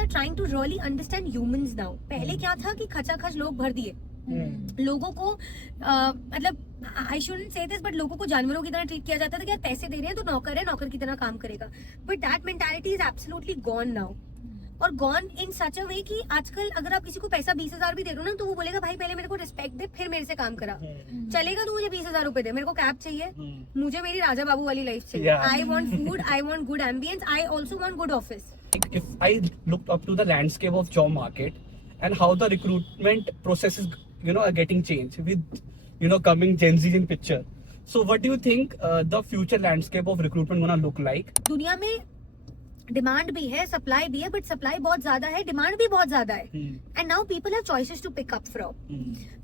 are trying to really understand humans now. पहले क्या था कि खचाखच लोग भर दिए, लोगों को मतलब आई शुडंट से दिस बट लोगों को जानवरों की तरह ट्रीट किया जाता था कि यार पैसे दे रहे हैं तो नौकर है, नौकर की तरह काम करेगा. But that mentality is absolutely gone now. और गॉन इन सच अ वे कि आजकल अगर आप किसी को पैसा 20,000 भी दे रहे हो ना तो वो बोलेगा भाई पहले मेरे को रिस्पेक्ट दे फिर मेरे से काम करा. चलेगा तो मुझे 20,000 रुपए दे, मेरे को कैब चाहिए, मुझे मेरी राजा बाबू वाली लाइफ चाहिए. I want food, I want good ambience, I also want good office. If I looked up to the landscape of job market and how the recruitment process is, are getting changed with, coming Gen Z in picture. So what do you think the future landscape of recruitment gonna look like? दुनिया में डिमांड भी है, सप्लाई भी है, but supply बहुत ज्यादा है, डिमांड भी बहुत ज्यादा है. And now people have choices to pick up from.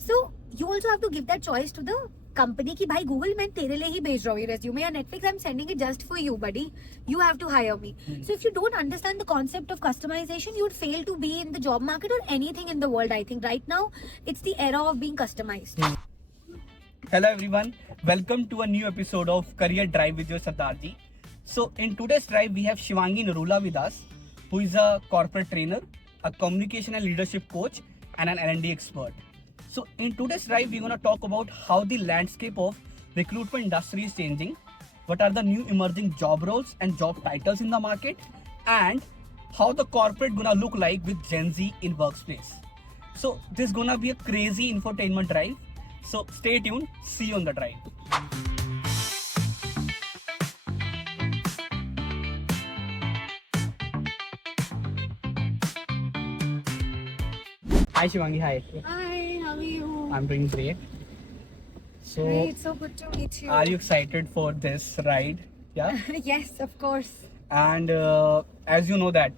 So you also have to give that choice to the company की भाई गूगल मैं तेरे लिए ही भेज रहा हूँ ये रेज्यूमे, या Netflix I am sending it just for you buddy, you have to hire me. So if you don't understand the concept of customization you would fail to be in the job market और anything in the world. I think right now it's the era of being customized. Hello everyone, welcome to a new episode of Career Drive with your Sardarji. So in today's drive we have Shivangi Narula with us, who is a corporate trainer, a communication and leadership coach and an L&D expert. So in today's drive we're going to talk about how the landscape of recruitment industry is changing, what are the new emerging job roles and job titles in the market, and how the corporate going to look like with Gen Z in workplace. So this is going to be a crazy infotainment drive. So stay tuned, see you on the drive. Hi Shivangi, hi. Hi, how are you? I'm doing great. So, Hi, it's so good to meet you. are you excited for this ride? Yeah. Yes, of course. And as you know that,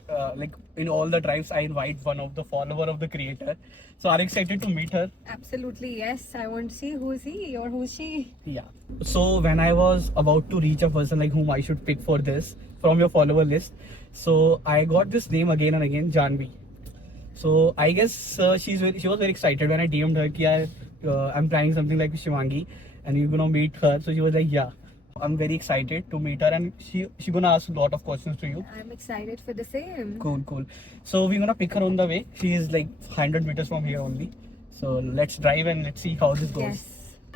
like in all the drives, I invite one of the follower of the creator. So are you excited to meet her? Absolutely, yes. I want to see who's he or who's she. Yeah. So when I was about to reach a person like whom I should pick for this from your follower list, so I got this name again and again, Janvi. So I guess she was very excited when I DM'd her कि I'm planning something like Shivangi and you're gonna meet her. So she was like, yeah, I'm very excited to meet her and she gonna ask a lot of questions to you. I'm excited for the same. Cool. So we're gonna pick her on the way. She is like 100 meters from here only. So let's drive and let's see how this goes. Yes.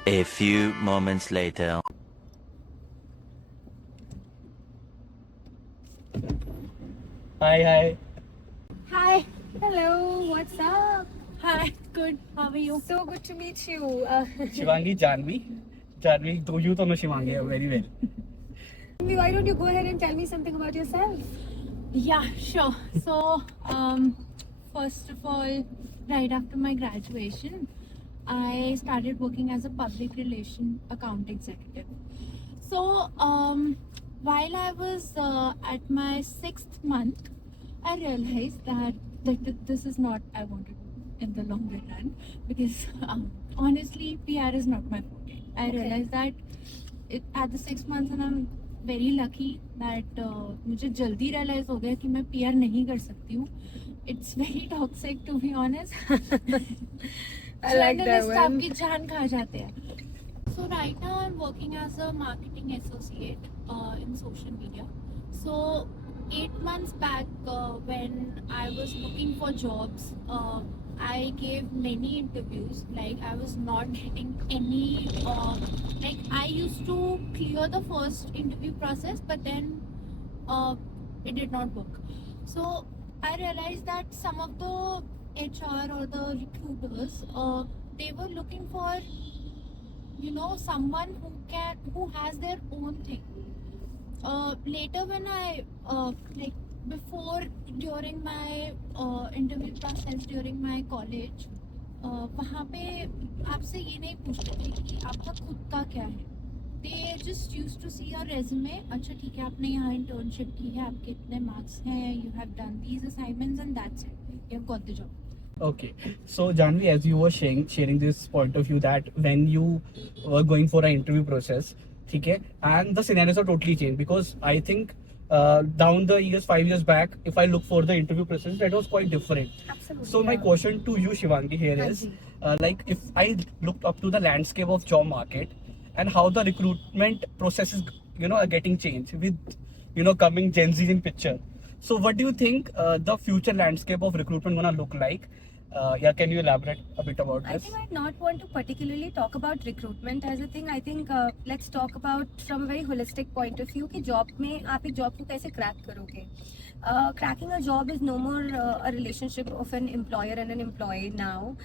A few moments later. Hi. Hi. Hello. What's up? Hi, good. How are you? So good to meet you. Shivangi, Janvi, though you don't know Shivangi very well. Why don't you go ahead and tell me something about yourself? Yeah, sure. So, first of all, right after my graduation, I started working as a public relation account executive. So, while I was at my 6th month, I realized that this is not I want to do in the longer run, because honestly, PR is not my forte. I realized that at the 6 months, and I'm very lucky that मुझे जल्दी realize हो गया कि मैं PR नहीं कर सकती हूँ. It's very toxic, to be honest. I like that one. आपकी जान खा जाते हैं. So right now I'm working as a marketing associate in social media. So 8 months back, when I was looking for jobs, I gave many interviews. Like I was not getting any. Like I used to clear the first interview process, but then it did not work. So I realized that some of the HR or the recruiters, they were looking for, someone who has their own thing. Later when I during my interview process during my college, वहाँ पे आपसे ये नहीं पूछते थे कि आपका खुद का क्या है. They just used to see your resume. अच्छा ठीक है, आपने यहाँ internship की है, आपके इतने marks हैं, you have done these assignments and that's it. You have got the job. Okay. So Janvi, as you were sharing this point of view that when you were going for an interview process, okay, and the scenarios are totally changed, because I think down the years, 5 years back, if I look for the interview process, that was quite different. Absolutely. So my question to you, Shivangi, here is, like if I looked up to the landscape of job market and how the recruitment process is, are getting changed with, coming Gen Z in picture. So what do you think the future landscape of recruitment gonna look like? Yeah, can you elaborate a bit about I this? think I'd not want to particularly talk about recruitment as a thing. I think let's talk about from a very holistic point of view कि job में आप एक job को कैसे crack करोगे. Cracking a job is no more a relationship of an employer and an employee now.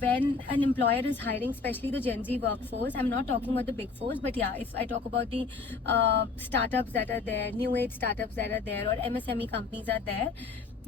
When an employer is hiring, especially the Gen Z workforce, I'm not talking about the big fours, but yeah, if I talk about the startups that are there, new age startups that are there, or MSME companies are there,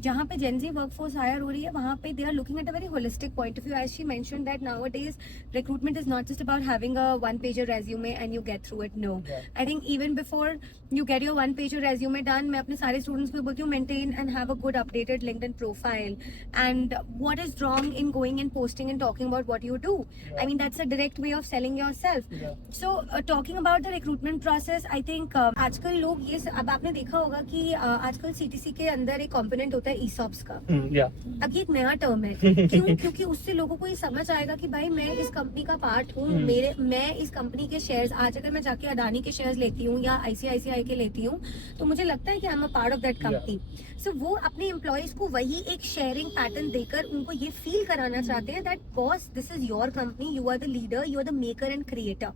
जहाँ पे Gen Z workforce hire हो रही है वहाँ पे they are looking at a very holistic point of view. As she mentioned that nowadays recruitment is not just about having a one-pager resume and you get through it. No, Yeah. I think even before you get your one-pager resume done, मैं अपने सारे students को बोलती हूँ maintain and have a good updated LinkedIn profile. And what is wrong in going and posting and talking about what you do? Yeah. I mean that's a direct way of selling yourself. Yeah. So talking about the recruitment process, I think आजकल लोग ये अब आपने देखा होगा कि आजकल CTC के अंदर एक component होता है ESOPs का. Yeah. अब ये एक नया टर्म है क्यों? क्योंकि उससे लोगों को ये समझ आएगा कि भाई मैं इस कंपनी का पार्ट हूँ, मैं इस कंपनी के शेयर्स, आज अगर मैं जाके अडानी के शेयर्स लेती हूँ या ICICI के लेती हूँ तो मुझे लगता है कि I am a part of that company. So वो अपने एम्प्लॉयज को वही एक शेयरिंग पैटर्न देकर उनको ये फील कराना चाहते हैं that boss this is your company, you are the leader, you are the maker and creator.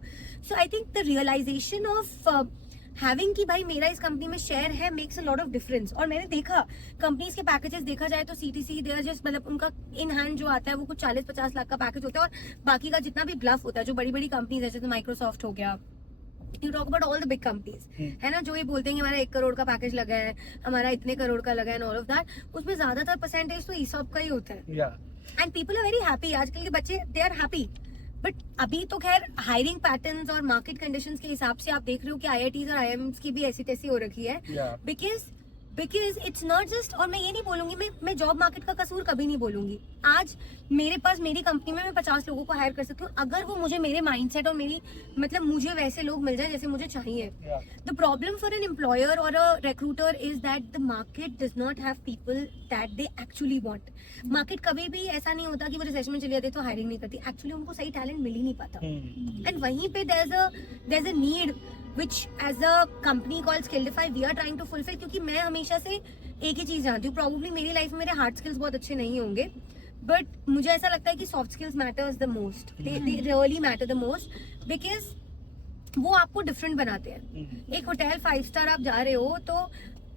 So I think the realization of having कि भाई मेरा इस कंपनी में शेयर है makes a lot of difference. और मैंने देखा कंपनीज के पैकेजेस देखा जाए तो CTC दे आर जस्ट मतलब उनका इन हैंड जो आता है वो कुछ 40-50 लाख का पैकेज होता है और बाकी का जितना भी ब्लफ होता है जो बड़ी बड़ी कंपनीज है जैसे माइक्रोसॉफ्ट हो गया, you talk about all the big companies है ना, जो ये बोलते हैं कि हमारा 1 करोड़ का पैकेज लगा है, हमारा इतने करोड़ का लगा है एंड ऑल ऑफ दैट, उसमें ज्यादातर परसेंटेज तो ESOP का ही होता है. Yeah. And people are very happy. आजकल के बच्चे दे आर हैप्पी. बट अभी तो खैर हायरिंग पैटर्न्स और मार्केट कंडीशंस के हिसाब से आप देख रहे हो कि IITs और IIMs की भी ऐसी तैसी हो रखी है. Yeah. Because it's not just, और मैं ये नहीं बोलूंगी, मैं जॉब मार्केट का कसूर कभी नहीं बोलूंगी. आज मेरे पास मेरी कंपनी में मैं 50 लोगों को हायर कर सकती हूँ अगर वो मुझे मेरे माइंडसेट और मेरी मतलब मुझे वैसे लोग मिल जाए जैसे मुझे चाहिए. Yeah. The problem for an employer or a recruiter is that the market does not have people that they actually want. Market कभी भी ऐसा नहीं होता कि वो रिसेशन में चली जाती है तो हायरिंग नहीं करती. एक्चुअली उनको सही टैलेंट मिल ही नहीं पाता. एंड वहीं पे there's a need which as a company called Skillify we are trying to fulfill. क्योंकि मैं हमेशा से एक ही चीज जानती हूँ, प्रॉब्ली मेरी लाइफ में मेरे हार्ड स्किल्स बहुत अच्छे नहीं होंगे बट मुझे ऐसा लगता है कि soft skills matters the most. They really matter the most because वो आपको डिफरेंट बनाते हैं. एक होटल 5 स्टार आप जा रहे हो तो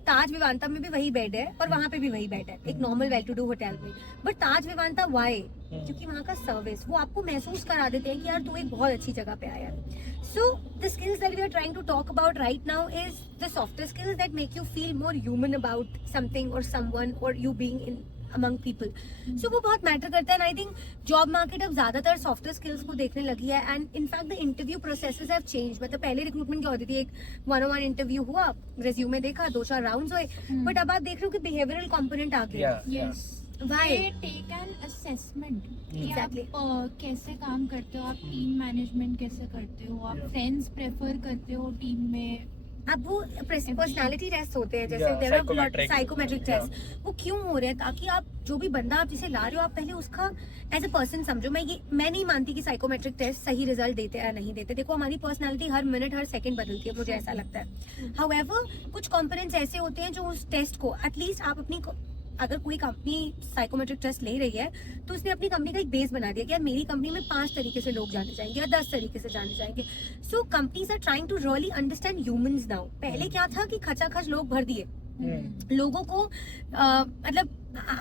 ताज विवांता में भी वही बेड है और वहां पे भी वही बेड है एक normal well to do hotel में. But Taj Vivanta why? क्योंकि वहां का सर्विस वो आपको महसूस करा देते हैं कि यार तू एक बहुत अच्छी जगह पे आया है. So the skills that we are trying to talk about right now is the software skills that make you feel more human about something और समवन और you being in among people. So वो बहुत matter करता है. And I think job market अब ज्यादातर software skills को देखने लगी है. And in fact the interview processes have change. मतलब पहले रिक्रूटमेंट क्या होती थी, एक 1-on-1 इंटरव्यू हुआ, रेज्यूमे देखा, 2-4 राउंड्स हुए. बट अब आप देख रहे हो कि बिहेवियरल कंपोनेंट आ गया. Yes. Why? They take an assessment कि Exactly. आप कैसे काम करते हो, आप टीम मैनेजमेंट कैसे करते हो, आप फ्रेंड्स प्रेफर करते हो टीम में. अब वो पर्सनालिटी टेस्ट होते हैं जैसे Yeah, साइकोमेट्रिक टेस्ट. वो क्यों हो रहे हैं? ताकि आप जो भी बंदा आप जिसे ला रहे हो आप पहले उसका एज अ पर्सन समझो. मैं नहीं मानती कि साइकोमेट्रिक टेस्ट सही रिजल्ट देते हैं या नहीं देते. देखो हमारी पर्सनालिटी हर मिनट हर सेकंड बदलती है, मुझे ऐसा लगता है. हाउएवर कुछ कंपोनेंट्स ऐसे होते हैं जो उस टेस्ट को एटलीस्ट आप अपनी अगर कोई कंपनी साइकोमेट्रिक टेस्ट ले रही है तो उसने अपनी कंपनी का एक बेस बना दिया कि यार मेरी कंपनी में 5 तरीके से लोग जाने जाएंगे या 10 तरीके से जाने जाएंगे. So companies are trying to really understand humans now. पहले क्या था कि खचाखच लोग भर दिए लोगों को. मतलब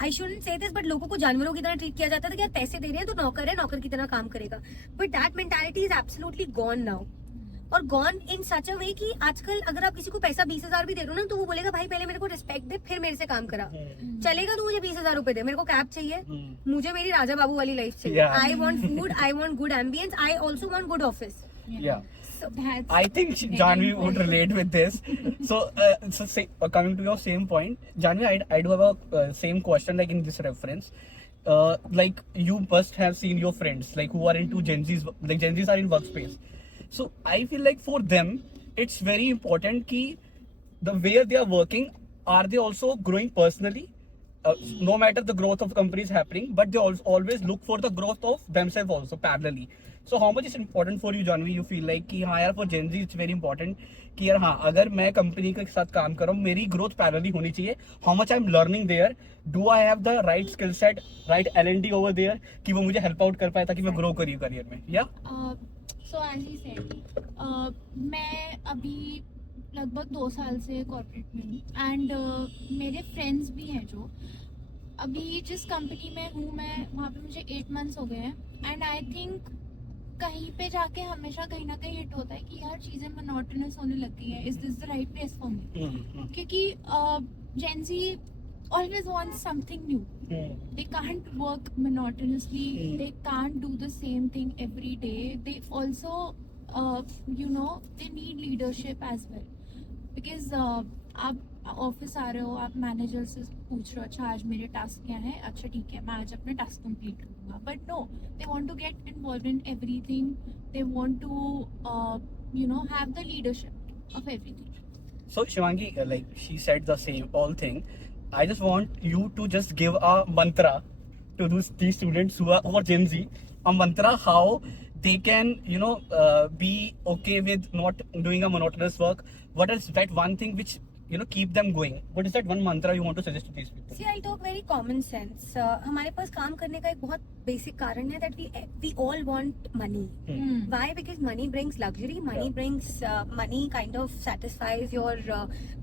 आई शुडंट से दिस बट लोगों को जानवरों की तरह ट्रीट किया जाता था कि यार पैसे दे रहे हैं तो नौकर है, नौकर की तरह काम करेगा. But that mentality is absolutely gone now. और गॉन इन सच अ वे कि आजकल अगर आप किसी को पैसा 20,000 भी दे रहे हो ना तो वो बोलेगा भाई पहले मेरे को रिस्पेक्ट दे फिर मेरे से काम करा. चलेगा तो मुझे 20,000 रुपए दे, मेरे को कैब चाहिए, मुझे मेरी राजा बाबू वाली लाइफ चाहिए. Yeah. I want food, I want good ambience, I also want good office. Yeah. That's I think Janvi would relate with this. So coming to your same point, Janvi, I do have a same question like in this reference. Like you must have seen your friends like who are into Gen Z's, like Gen Z's are in workspace. So I feel like for them it's very important ki the way they are working, are they also growing personally? No matter the growth of the company is happening, but they always look for the growth of themselves also parallelly. So how much is important for you, Janvi? You feel like कि हाँ यार for Gen Z it's very important कि यार हाँ अगर मैं कंपनी के साथ काम कर रहा हूँ मेरी ग्रोथ पैरेलली होनी चाहिए. How much I'm learning there? Do I have the right skill set, right L&D over there कि वो मुझे हेल्प आउट कर पाए ताकि मैं ग्रो करी करियर में? या सो एज ही सेड, मैं अभी लगभग 2 साल से कॉर्पोरेट में हूँ एंड मेरे फ्रेंड्स भी हैं जो अभी जिस कंपनी में हूँ मैं वहाँ पे मुझे 8 मंथ्स हो गए हैं एंड आई थिंक कहीं पे जाके हमेशा कहीं ना कहीं हिट होता है कि यार चीज़ें मोनोटोनस होने लग गई हैं. Is this the right place for me? क्योंकि जेन ज़ी always wants something new. They can't work monotonously. They can't do the same thing every day. They also, they need leadership as well. Because आप ऑफिस आ रहे हो, आप मैनेजर से पूछ रहे हो अच्छा आज मेरे टास्क क्या है, अच्छा ठीक है मैं आज अपने टास्क कंप्लीट करूँगा. But no, they want to get involve in everything. They want to have the leadership of everything. So Shivangi, like she said the same all thing. I just want you to just give a mantra to these students who are Gen Z. A mantra how they can, be okay with not doing a monotonous work. What is that one thing which keep them going? What is that one mantra you want to suggest to these people? See, I'll talk very common sense. हमारे पास काम करने का एक बहुत basic कारण है that we all want money. Why? Because money brings luxury. Money brings money kind of satisfies your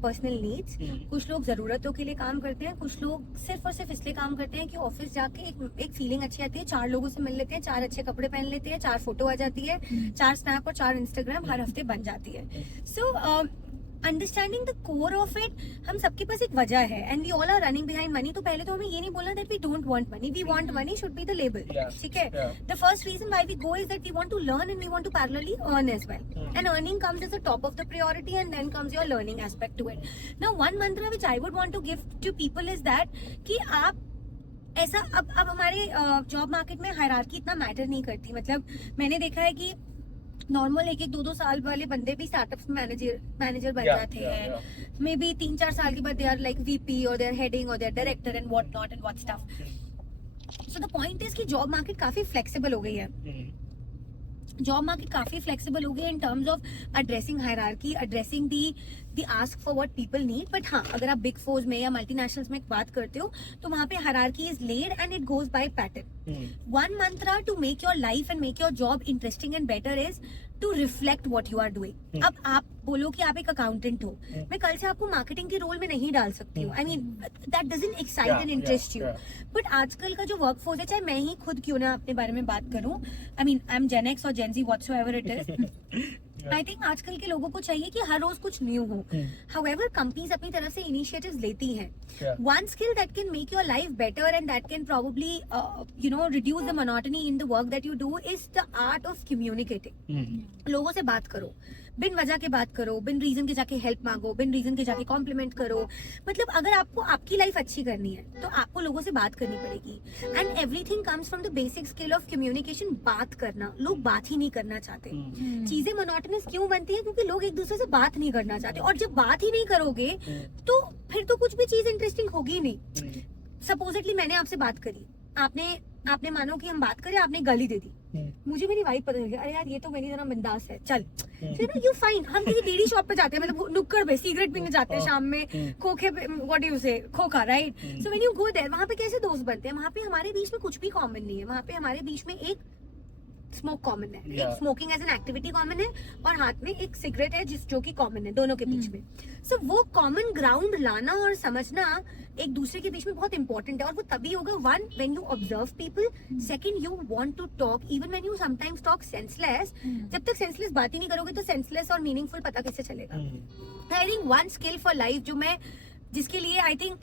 personal needs. कुछ लोग जरूरतों के लिए काम करते हैं, कुछ लोग सिर्फ और सिर्फ इसलिए काम करते हैं कि ऑफिस जाके एक फीलिंग अच्छी आती है, 4 लोगों से मिल लेते हैं, 4 अच्छे कपड़े पहन लेते हैं, 4 फोटो आ जाती है, 4 स्नैप और 4 इंस्टाग्राम हर हफ्ते बन जाती है. So understanding the core of it, हम सबके पास एक वजह है and we all are running behind money. तो पहले तो हमें ये नहीं बोलना that we don't want money. We want money should be the label. ठीक है. The first reason why we go is that we want to learn and we want to parallelly earn as well. And earning comes as the top of the priority and then comes your learning aspect to it. Now one mantra which I would want to give to people is that कि आप ऐसा अब हमारे job market में hierarchy इतना matter नहीं करती. मतलब मैंने देखा है कि नॉर्मल 1-2 साल वाले बंदे भी स्टार्टअप्स में मैनेजर बन जाते हैं. मे बी 3-4 साल के बाद दे आर लाइक वीपी और दे आर हेडिंग और they are director and what not and what stuff. So the point is कि जॉब मार्केट काफी फ्लेक्सिबल हो गई है. जॉब मार्केट काफी फ्लेक्सिबल हो गई है in terms of addressing hierarchy, addressing the ask for what people need. But हाँ, अगर आप बिग फोर्स में या मल्टीनेशनल्स में बात करते हो तो वहां पे hierarchy is led and it goes by pattern. One mantra to make your life and make your job interesting and better is to reflect what you are doing. अब आप बोलो कि आप एक अकाउंटेंट हो, मैं कल से आपको मार्केटिंग के रोल में नहीं डाल सकती हूँ. I mean that doesn't excite and interest you. But आजकल का जो वर्क फोर्स है, चाहे मैं ही खुद क्यों ना अपने बारे में बात करूँ, I mean I am gen X और gen Z whatsoever it is, I think आजकल के लोगों को चाहिए कि हर रोज कुछ न्यू हो. हाउएवर कंपनीज अपनी तरफ से इनिशिएटिव्स लेती हैं. One skill that can make your life better and that can probably reduce the monotony in the work that you do is the art of communicating. लोगों से बात करो, बिन वजह के बात करो, बिन रीजन के जाके हेल्प मांगो, बिन रीजन के जाके कॉम्प्लीमेंट करो. मतलब अगर आपको आपकी लाइफ अच्छी करनी है तो आपको लोगों से बात करनी पड़ेगी. And everything comes from the basic skill of communication. बात करना, लोग बात ही नहीं करना चाहते. चीजें मोनोटोनस क्यों बनती है? क्योंकि लोग एक दूसरे से बात नहीं करना चाहते. और जब बात ही नहीं करोगे तो फिर तो कुछ भी चीज इंटरेस्टिंग होगी नहीं. सपोजिटली मैंने आपसे बात करी, आपने मानो कि हम बात करें, आपने गाली दे दी, मुझे मेरी वाइफ पता चल गया, अरे यार ये तो मेरी तरह बिंदास है, चल यू फाइन. हम किसी बीड़ी शॉप पे जाते हैं, मतलब नुक्कड़ पे सिगरेट पीने जाते हैं शाम में, खोखे पे, what do you say, khokha, right. So when you go there, वहां पे कैसे दोस्त बनते हैं? वहां पे हमारे बीच में कुछ भी कॉमन नहीं है. वहां पे हमारे बीच में एक स्मोक कॉमन है, एक smoking as an activity common है और हाथ में एक सिगरेट है जो कि कॉमन है दोनों के बीच में. सो वो कॉमन ग्राउंड लाना और समझना एक दूसरे के बीच में बहुत इंपॉर्टेंट है. और वो तभी होगा, one, when you observe people, second you want to talk even when you sometimes talk senseless. जब तक सेंसलेस बात ही नहीं करोगे तो सेंसलेस और मीनिंगफुल पता कैसे चलेगा? I think one skill for life जिसके लिए आई थिंक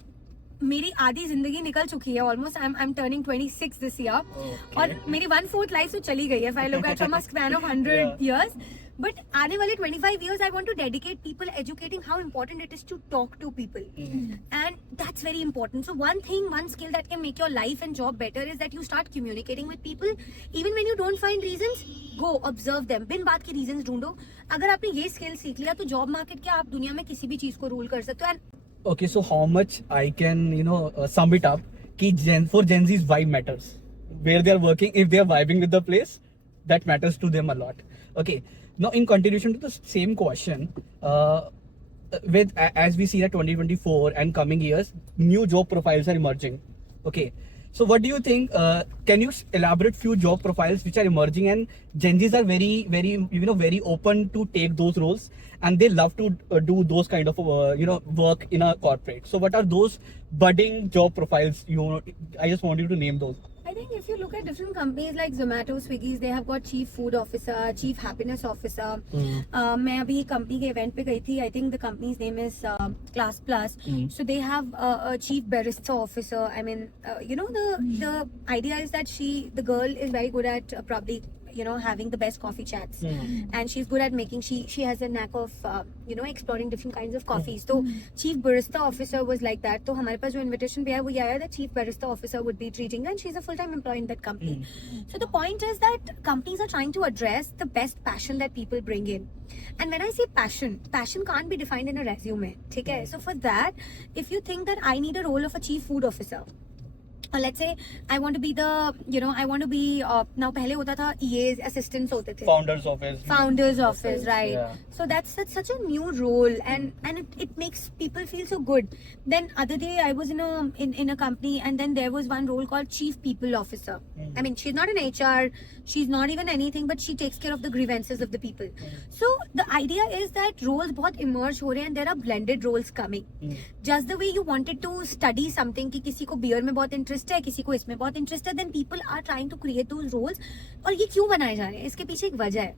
मेरी आधी जिंदगी निकल चुकी है almost. I am turning 26 this year और मेरी 1/4 लाइफ तो चली गई है. If I look at from a span of 100 years, but आने वाले 25 years I want to dedicate people educating how important it is to talk to people and that's very important. So one thing, one skill that can make your life and job better is that you start communicating with people even when you don't find reasons. Go observe them, बिन बात के रीजंस ढूंढो. अगर आपने ये स्किल सीख लिया तो जॉब मार्केट क्या, आप दुनिया में किसी भी चीज को रूल कर सकते हो. And Okay, so how much I can, sum it up, कि for Gen Z's vibe matters. Where they are working, if they are vibing with the place, that matters to them a lot. Okay, now in continuation to the same question, with as we see that 2024 and coming years, new job profiles are emerging. Okay, so what do you think? Can you elaborate few job profiles which are emerging, and Gen Zs are very open to take those roles, and they love to do those kind of work in a corporate. So what are those budding job profiles? I just want you to name those. I think if you look at different companies like Zomato, Swiggy, they have got chief food officer, chief happiness officer. मैं अभी कंपनी के इवेंट पे गई थी. I think the company's name is Class Plus. So they have a chief barista officer. I mean, the idea is that the girl is very good at probably having the best coffee chats, and she's good at making. She has a knack of exploring different kinds of coffees. So chief barista officer was like that. तो हमारे पास जो invitation भी है वो ये आया that chief barista officer would be treating, and she's a full-time employee in that company. So the point is that companies are trying to address the best passion that people bring in. And when I say passion can't be defined in a resume. ठीक है? So for that, if you think that I need a role of a chief food officer, or let's say I want to be now पहले होता था EAs, assistants होते थे. Founders office, right? Yeah. So that's such a new role, and it makes people feel so good. Then other day I was in a company, and then there was one role called chief people officer. I mean, she's not an HR, she's not even anything, but she takes care of the grievances of the people. So the idea is that roles बहुत emerge हो रहे हैं, and there are blended roles coming. Just the way you wanted to study something कि किसी को beer में बहुत interest है, किसी को इसमें बहुत interest है, then people are trying to create those roles. और ये क्यों बनाए जा रहे हैं? इसके पीछे एक वजह है.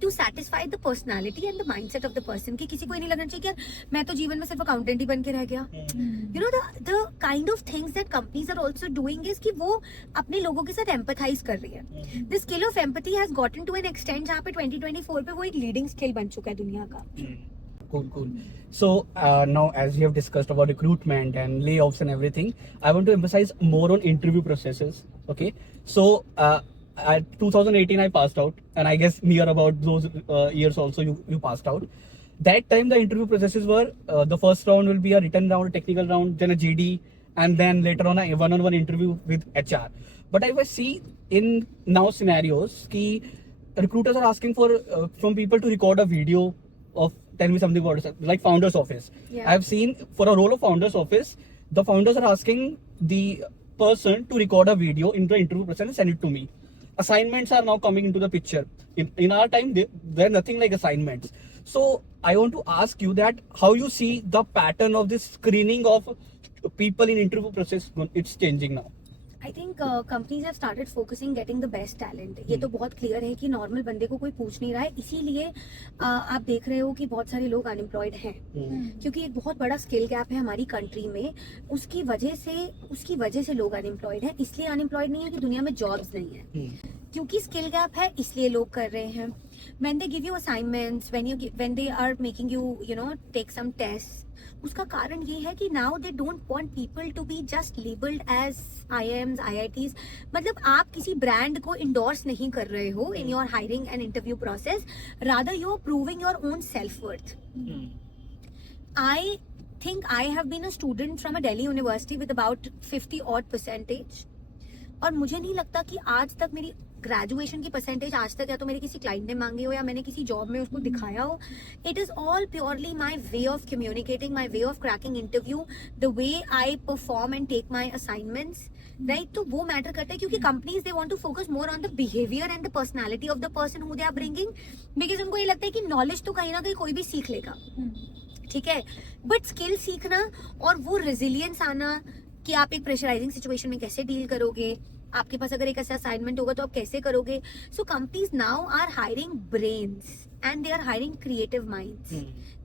To satisfy the personality and the mindset of the person कि किसी को ये नहीं लगना चाहिए कि यार मैं तो जीवन में सिर्फ अकाउंटेंट ही बन के रह गया. The kind of things that companies are also doing is कि वो अपने लोगों के साथ empathize कर रही है. The skill of empathy has gotten to an extent जहाँ पे 2024 पे वो एक leading skill बन चुका है दुनिया का. Cool. So now, as we have discussed about recruitment and layoffs and everything, I want to emphasize more on interview processes. Okay, so at 2018 I passed out, and I guess near about those years also you passed out. That time the interview processes were the first round will be a written round, a technical round, then a GD, and then later on a one-on-one interview with HR. But I was see in now scenarios ki recruiters are asking for from people to record a video of tell me something about yourself, like founder's office. Yeah. I've seen for a role of founder's office, the founders are asking the person to record a video in the interview process and send it to me. Assignments are now coming into the picture. In our time, there are nothing like assignments. So I want to ask you that how you see the pattern of this screening of people in interview process. It's changing now. I think companies have started focusing getting the best talent. ये तो बहुत क्लियर है कि नॉर्मल बंदे को कोई पूछ नहीं रहा है, इसीलिए आप देख रहे हो कि बहुत सारे लोग अनएम्प्लॉयड हैं, क्योंकि एक बहुत बड़ा स्किल गैप है हमारी कंट्री में. उसकी वजह से लोग अनएम्प्लॉयड हैं. इसलिए अनएम्प्लॉयड नहीं है कि दुनिया में जॉब्स नहीं है, क्योंकि स्किल गैप है इसलिए लोग कर रहे हैं. When they give you assignments, when they are making you take some tests, उसका कारण ये है कि now they don't want people to be just labeled as IIMs, IITs. मतलब आप किसी ब्रांड को इंडोर्स नहीं कर रहे हो in your hiring and interview process, rather you are proving your own self-worth. I think I have been a student from a Delhi university with about 50 odd percentage, और मुझे नहीं लगता कि आज तक मेरी ग्रेजुएशन की परसेंटेज आज तक या तो मेरे किसी क्लाइंट ने मांगी हो या मैंने किसी जॉब में उसको दिखाया हो. It is all purely my way of communicating, my way of cracking interview, the way I perform and take my assignments, right. तो वो मैटर करता है, क्योंकि companies they want to focus more on the behaviour and the personality of the person who they are bringing, because उनको ये लगता है कि नॉलेज तो कहीं ना कहीं कोई भी सीख लेगा, ठीक है, बट स्किल सीखना और वो रेजिलियंस आना कि आप एक प्रेशराइजिंग सिचुएशन में कैसे डील करोगे, आपके पास अगर एक ऐसा असाइनमेंट होगा तो आप कैसे करोगे. So companies now are hiring brains and they are hiring creative minds,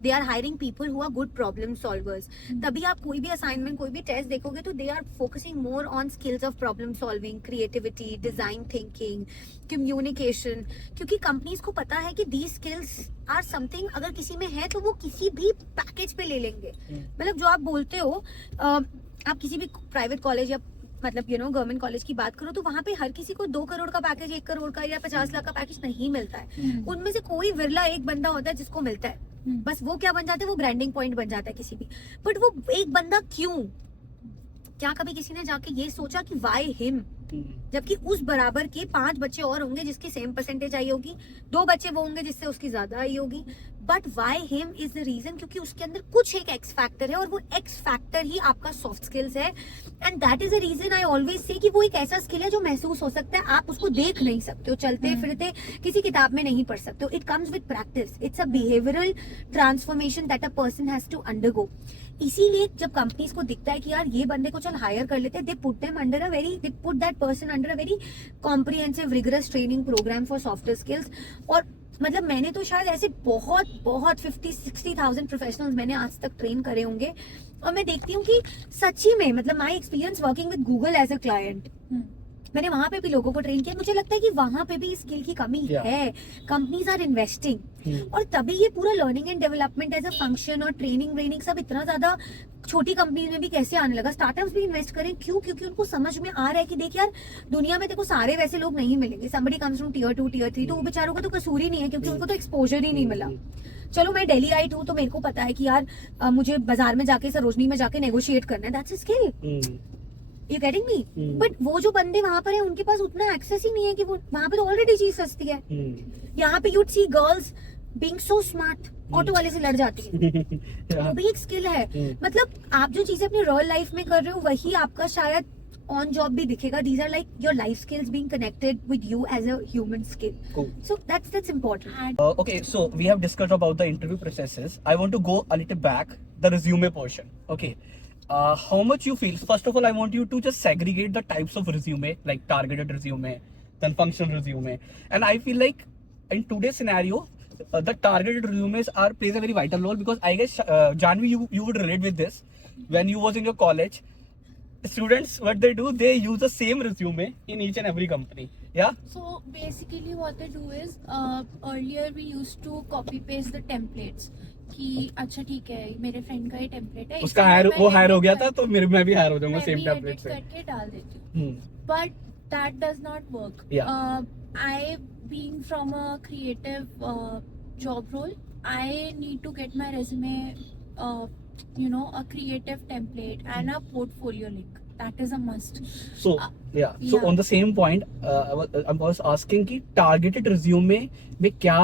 they are hiring people who are good problem solvers. तभी आप कोई भी असाइनमेंट, कोई भी टेस्ट देखोगे तो they are focusing more on skills of problem solving, creativity, design thinking, communication, क्योंकि companies को पता है कि दीज स्किल्स आर समथिंग अगर किसी में है तो वो किसी भी पैकेज पे ले लेंगे. मतलब जो आप बोलते हो, आप किसी भी प्राइवेट कॉलेज या मतलब गवर्नमेंट कॉलेज की बात करो तो वहां पे हर किसी को 2 करोड़ का पैकेज, 1 करोड़ का या 50 लाख का पैकेज नहीं मिलता है. उनमें से कोई विरला एक बंदा होता है जिसको मिलता है. बस वो क्या बन जाता है, वो ब्रांडिंग पॉइंट बन जाता है किसी भी. बट वो एक बंदा क्यों, क्या कभी किसी ने जाके ये सोचा कि वाई हिम, जबकि उस बराबर के 5 बच्चे और होंगे जिसकी सेम परसेंटेज आई होगी, 2 बच्चे वो होंगे जिससे उसकी ज्यादा आई होगी, but why him is the reason, क्योंकि उसके अंदर कुछ एक एक्स फैक्टर है और वो एक्स फैक्टर ही आपका सॉफ्ट स्किल्स है। And that is the reason I always say कि वो एक ऐसा स्किल है जो महसूस हो सकता है, आप उसको देख नहीं सकते हो, चलते फिरते किसी किताब में नहीं पढ़ सकते हो। It comes with practice, it's a behavioural transformation that a person has to undergo. इसीलिए जब कंपनीज को दिखता है कि यार ये बंदे को चल हायर कर लेते हैं, they put that person under a very comprehensive rigorous training program for software skills. और मतलब मैंने तो शायद ऐसे बहुत 50-60,000 प्रोफेशनल्स मैंने आज तक ट्रेन करे होंगे, और मैं देखती हूँ कि सच्ची में मतलब my experience working with Google as a client, मैंने वहां पे भी लोगों को ट्रेन किया, मुझे लगता है कि वहां पे भी स्किल की कमी है। कंपनीज आर इन्वेस्टिंग, और तभी ये पूरा learning and development as a function और ट्रेनिंग सब इतना ज्यादा छोटी कंपनीज में भी कैसे आने लगा। स्टार्टअप्स भी इन्वेस्ट करें, क्यों? क्योंकि उनको समझ में आ रहा है कि देख यार दुनिया में देखो सारे वैसे लोग नहीं मिलेंगे। somebody comes from tier 2 tier 3, तो वो बेचारों का तो कसूर ही नहीं है, क्योंकि उनको तो एक्सपोजर ही नहीं मिला। चलो मैं दिल्ली आई हूँ तो मेरे को पता है कि यार मुझे बाजार में जाके सरोजनी में जाके नेगोशिएट करना है, that's a skill. You getting me? But वो जो बंदे वहां पर है उनके पास उतना एक्सेस ही नहीं है कि वो वहां पे तो ऑलरेडी चीज सस्ती है। यहाँ पे you'd see girls being so smart, auto वाले से लड़ जाती है। वो भी एक स्किल है। मतलब आप जो चीजें अपनी रियल लाइफ में कर रहे हो वही आपका शायद ऑन जॉब भी दिखेगा। These are like your life skills being connected with you as a human skill. So that's important. Okay, so we have discussed about the interview processes. I want to go a little back, the resume portion. Okay. How much you feel? First of all, I want you to just segregate the types of resume, like targeted resume, then functional resume. And I feel like in today's scenario, the targeted resumes plays a very vital role, because I guess Janvi, you would relate with this. When you was in your college, students, what they do, they use the same resume in each and every company. Yeah. So basically what they do is earlier we used to copy paste the templates कि अच्छा ठीक है मेरे फ्रेंड का ये टेम्पलेट है, उसका वो हायर हो गया था तो मैं भी हायर हो जाऊंगा सेम टेम्पलेट से, करके डाल देती हूँ। But that does not work. I being from a creative job role, I need to get my resume a creative template and a portfolio link. That is a must. So so on the same point, I was asking कि targeted resume में क्या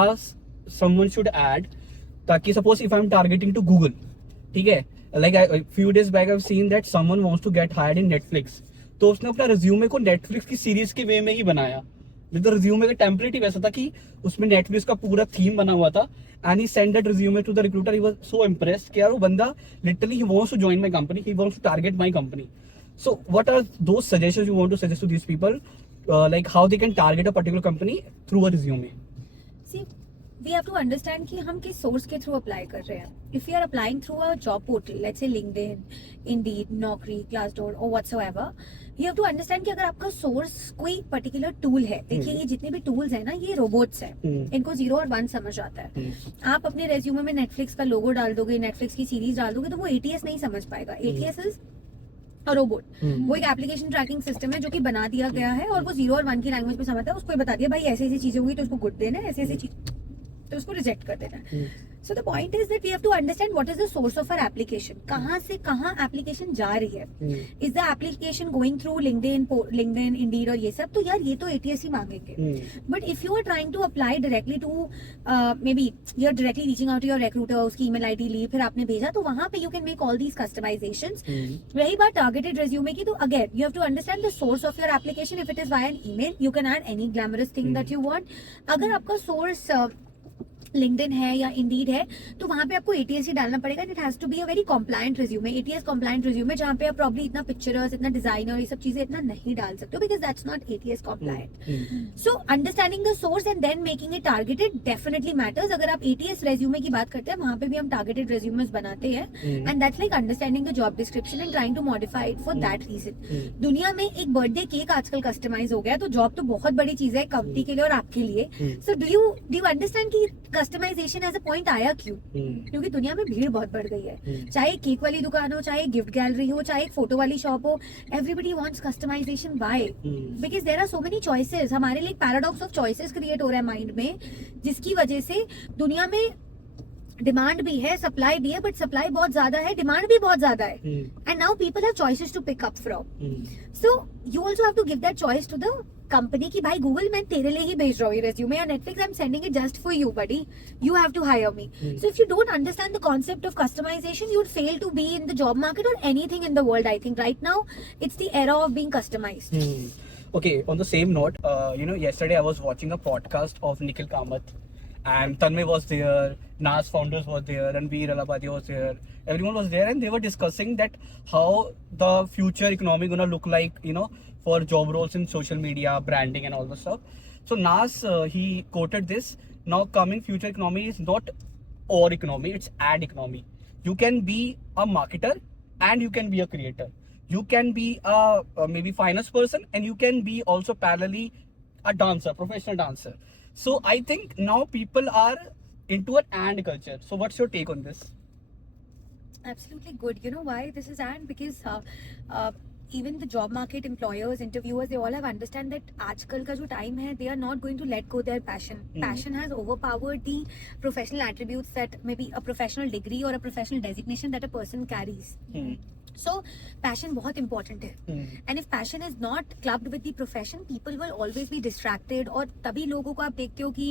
someone should add, ताकि suppose if I'm targeting to Google, ठीक है, like a few days back I've seen that someone wants to get hired in Netflix, तो उसने अपना resume को Netflix की सीरीज के वे में ही बनाया। तो resume का टेम्पलेट ही वैसा था कि उसमें Netflix का पूरा थीम बना हुआ था, and he sent that resume to the recruiter. He was so impressed कि यार वो बंदा literally he wants to join my company, he wants to target my company. So what are those suggestions you want to suggest to these people, like how they can target a particular company through a resume? See, we have to understand कि हम किस सोर्स के through apply कर रहे हैं। If you are applying through a job portal, let's say LinkedIn, Indeed, Naukri, Glassdoor or whatsoever, you have to understand कि अगर आपका सोर्स कोई पर्टिकुलर टूल है, देखिए ये जितने भी टूल्स है ना ये रोबोट्स हैं, इनको 0 और 1 समझ आता है। आप अपने रेज्यूमे में नेटफ्लिक्स का लोगो डाल दोगे, नेटफ्लिक्स की सीरीज डाल दोगे, तो वो ATS नहीं समझ पाएगा। ATS इज रोबोट, वो एक एप्लीकेशन ट्रैकिंग सिस्टम है जो कि बना दिया गया है और वो 0 और 1 की लैंग्वेज में समझता है। उसको बता दिया भाई ऐसी ऐसी चीजें हुई तो उसको गुड देना है, ऐसी ऐसी चीज तो उसको रिजेक्ट कर देना है। So the point is that we have to understand what is the source of our application, कहाँ से कहाँ एप्लीकेशन जा रही है। Is the application going through LinkedIn, Indeed और ये सब, तो यार ये तो ATS ही मांगेंगे। But if you are trying to apply directly to maybe you are directly reaching out to your recruiter, उसकी ईमेल आईडी ली, फिर आपने भेजा, तो वहां पे you can make all these customisations. रही बात टारगेटेड रेज्यूमे की, तो again you have to understand the source of your application. If it is via an email, you can add any glamorous thing that you want. अगर आपका source LinkedIn है या इंडीड है तो वहां पे आपको ATS ही डालना पड़ेगा। It has to be a very compliant resume, ATS compliant resume, जहां पे आप प्रॉब्ली इतना पिक्चर्स, इतना डिजाइनर, ये सब चीजें इतना नहीं डाल सकते हो, because that's not ATS compliant. So understanding the source and then making it targeted definitely matters. अगर आप ATS रेज्यूमे की बात करते हैं, वहां पे भी हम टारगेटेड रेज्यूमेस बनाते हैं, and that's like understanding the job description and trying to modify it for that reason. दुनिया में एक बर्थडे केक आजकल कस्टमाइज हो गया, तो जॉब तो बहुत बड़ी चीज है कंपनी के लिए और आपके लिए। सो डू यू अंडरस्टैंड कि कस्टमाइजेशन एज अ पॉइंट आया क्यों? क्योंकि दुनिया में भीड़ बहुत बढ़ गई है, चाहे केक वाली दुकान हो, चाहे गिफ्ट गैलरी हो, चाहे फोटो वाली शॉप हो, everybody wants customisation. Why? Because there are so many choices. हमारे लिए पैराडॉक्स ऑफ चॉइसेस क्रिएट हो रहा है माइंड में, जिसकी वजह से दुनिया में डिमांड भी है, सप्लाई भी है, बट सप्लाई बहुत ज्यादा है, डिमांड भी बहुत ज्यादा है. And now people have choices to pick up from. So you also have to give that choice to the company की भाई गूगल मैं तेरे लिए ही भेज रहा हूँ ये रेज्यूमे, या Netflix I am sending it just for you buddy, you have to hire me. So if you don't understand the concept of customization you would fail to be in the job market और anything in the world. I think right now it's the era of being customized. Okay, on the same note, yesterday I was watching a podcast of Nikhil Kamath, and Tanmay was there, Nas founders was there, and Veer Alabadi was there. Everyone was there, and they were discussing that how the future economy gonna look like, for job roles in social media, branding, and all the stuff. So Nas he quoted this. Now, coming future economy is not or economy; it's ad economy. You can be a marketer, and you can be a creator. You can be a maybe finance person, and you can be also parallelly a dancer, professional dancer. So I think now people are into an and culture. So what's your take on this? Absolutely good. You know why this is and because even the job market, employers, interviewers, they all have understand that आजकल का जो time है, they are not going to let go their passion. Passion has overpowered the professional attributes that maybe a professional degree or a professional designation that a person carries. So passion बहुत important है. And if passion is not clubbed with the profession, people will always be distracted. और तभी लोगों को आप देखते हो कि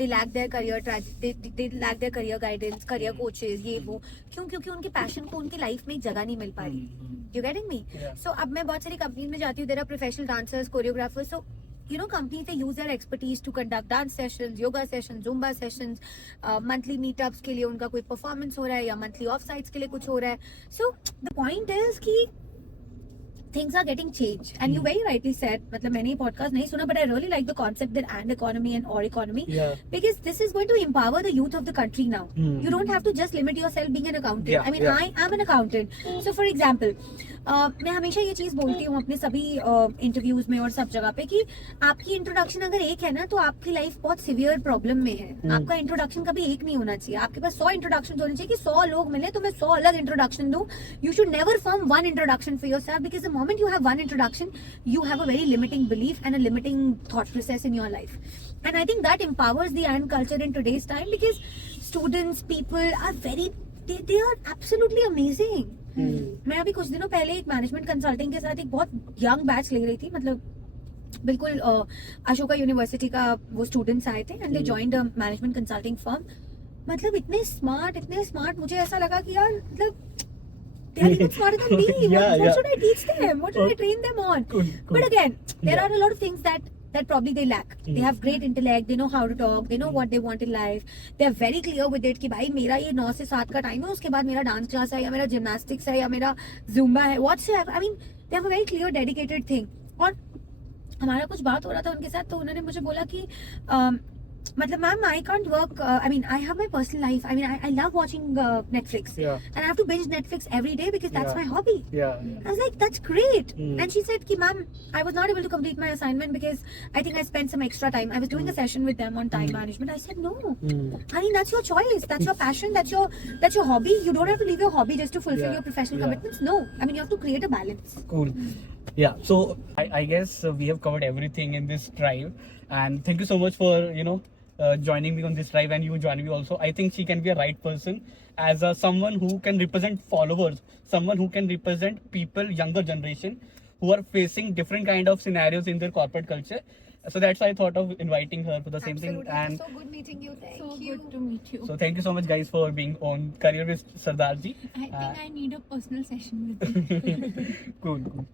they lack their career they lack their career guidance, career coaches, ये वो. क्यों? क्योंकि उनके passion को उनकी लाइफ में एक जगह नहीं मिल पा रही. You getting me? Yeah. So अब मैं बहुत सारी कंपनीज में जाती हूँ, there are professional dancers, choreographers. So companies they use their expertise to conduct dance sessions, yoga sessions, zumba sessions, monthly meetups के लिए उनका कोई performance हो रहा है या monthly off sites के लिए कुछ हो रहा है. So the point is कि things are getting changed, and you very rightly said, मतलब मैंने ये podcast नहीं सुना, but I really like the concept that and economy and or economy, because this is going to empower the youth of the country now. You don't have to just limit yourself being an accountant. I mean, I am an accountant. So for example, मैं हमेशा ये चीज बोलती हूँ अपने सभी इंटरव्यूज में और सब जगह पे कि आपकी इंट्रोडक्शन अगर एक है ना, तो आपकी लाइफ बहुत सिवियर प्रॉब्लम में है. आपका इंट्रोडक्शन कभी एक नहीं होना चाहिए. आपके पास 100 इंट्रोडक्शन होने चाहिए कि 100 लोग मिले तो मैं 100 अलग इंट्रोडक्शन दूं. You should never form one introduction for yourself, because the moment you have one introduction, you have a very limiting belief and a limiting thought process in your life. And I think that empowers the AND culture in today's time, because students, people are they are absolutely amazing. मैं अभी कुछ दिनों पहले एक management consulting के साथ एक बहुत यंग बैच ले रही थी, मतलब बिल्कुल अशोका यूनिवर्सिटी का वो स्टूडेंट्स आए थे, and they joined a management consulting firm. मतलब इतने स्मार्ट, मुझे ऐसा लगा कि यार मतलब they are even smarter than me. What should I teach them? What should I train them on? Cool. But again, there are a lot of things that probably they lack. They have great intellect, they know how to talk, they know what they want in life. They are very clear with it कि भाई मेरा ये 9 से 7 का टाइम है, उसके बाद मेरा डांस क्लास है या मेरा जिम्नास्टिक्स है या मेरा जुम्बा है, whatsoever. I mean, they have a very clear dedicated thing. और हमारा कुछ बात हो रहा था उनके साथ, तो उन्होंने मुझे बोला कि मतलब ma'am I can't work, I mean I have my personal life, I mean I love watching Netflix, and I have to binge Netflix every day because that's my hobby. I was like, that's great. And she said ki ma'am, I was not able to complete my assignment because I think I spent some extra time, I was doing a session with them on time management. I said no, I mean that's your choice, that's your passion, that's your hobby. You don't have to leave your hobby just to fulfill your professional commitments. No, I mean you have to create a balance. Cool. Yeah, so I guess we have covered everything in this drive, and thank you so much for joining me on this drive, and you joining me also. I think she can be a right person as someone who can represent followers, someone who can represent people, younger generation, who are facing different kind of scenarios in their corporate culture. So that's why I thought of inviting her for the same thing. And so good meeting you. Thank So you. good to meet you. so thank you so much guys for being on Career with Sardarji. I think I need a personal session with you. Cool.